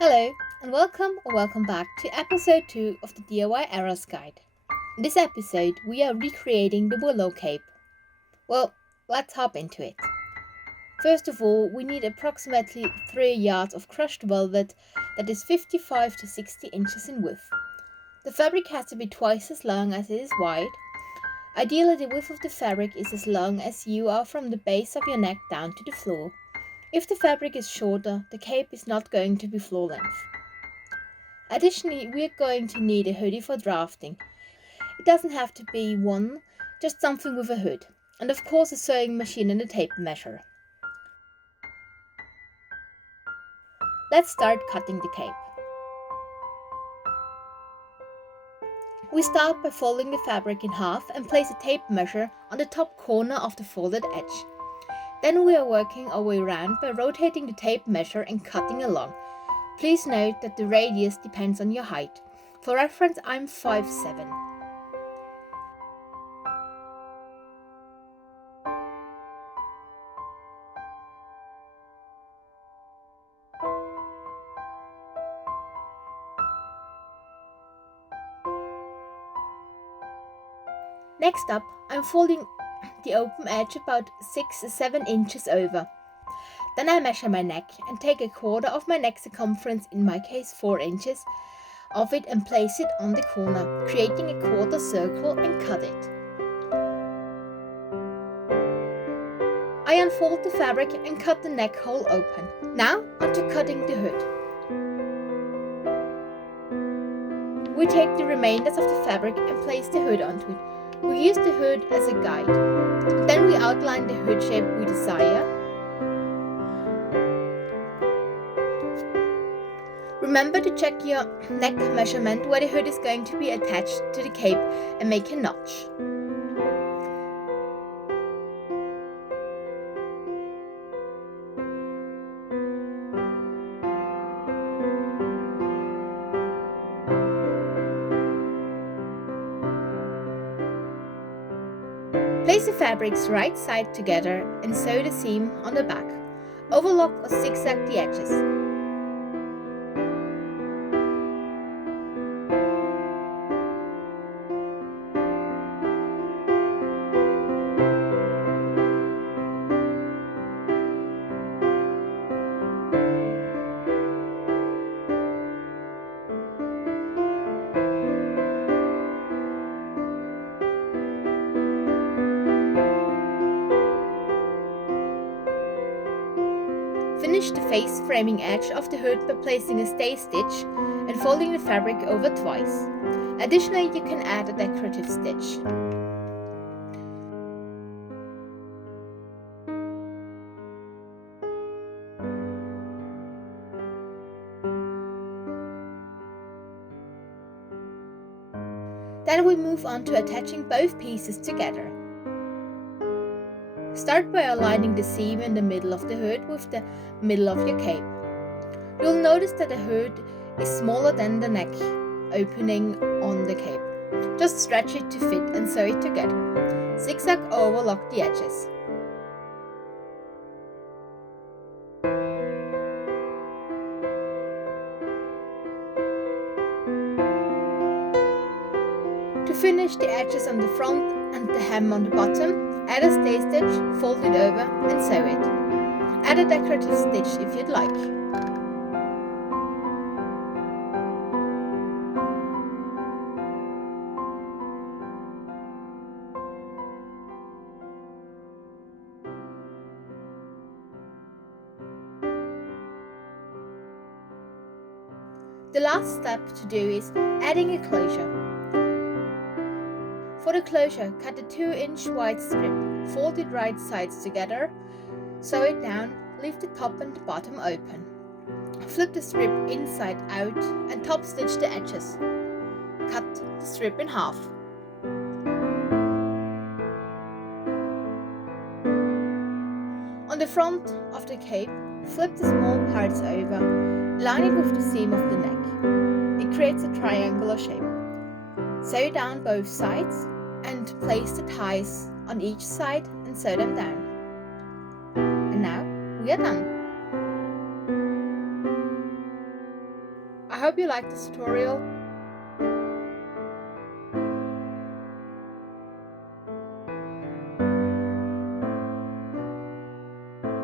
Hello, and welcome or welcome back to episode 2 of the DIY Errors Guide. In this episode, we are recreating the willow cape. Well, let's hop into it. First of all, we need approximately 3 yards of crushed velvet that is 55 to 60 inches in width. The fabric has to be twice as long as it is wide. Ideally, the width of the fabric is as long as you are from the base of your neck down to the floor. If the fabric is shorter, the cape is not going to be floor length. Additionally, we are going to need a hoodie for drafting. It doesn't have to be one, just something with a hood. And of course a sewing machine and a tape measure. Let's start cutting the cape. We start by folding the fabric in half and place a tape measure on the top corner of the folded edge. Then we are working our way around by rotating the tape measure and cutting along. Please note that the radius depends on your height. For reference, I'm 5'7". Next up, I'm folding the open edge about 6 or 7 inches over. Then I measure my neck and take a quarter of my neck circumference, in my case 4 inches, of it and place it on the corner, creating a quarter circle and cut it. I unfold the fabric and cut the neck hole open. Now onto cutting the hood. We take the remainders of the fabric and place the hood onto it. We use the hood as a guide. Then we outline the hood shape we desire. Remember to check your neck measurement where the hood is going to be attached to the cape and make a notch. Place the fabrics right side together and sew the seam on the back. Overlock or zigzag the edges. Finish the face framing edge of the hood by placing a stay stitch and folding the fabric over twice. Additionally, you can add a decorative stitch. Then we move on to attaching both pieces together. Start by aligning the seam in the middle of the hood with the middle of your cape. You'll notice that the hood is smaller than the neck opening on the cape. Just stretch it to fit and sew it together. Zigzag or overlock the edges. To finish the edges on the front and the hem on the bottom, add a stay stitch, fold it over and sew it. Add a decorative stitch if you'd like. The last step to do is adding a closure. For the closure, cut a 2-inch wide strip, fold it right sides together, sew it down, leave the top and the bottom open. Flip the strip inside out and top stitch the edges. Cut the strip in half. On the front of the cape, flip the small parts over, line it with the seam of the neck. It creates a triangular shape. Sew down both sides and place the ties on each side and sew them down. And now we are done. I hope you liked this tutorial.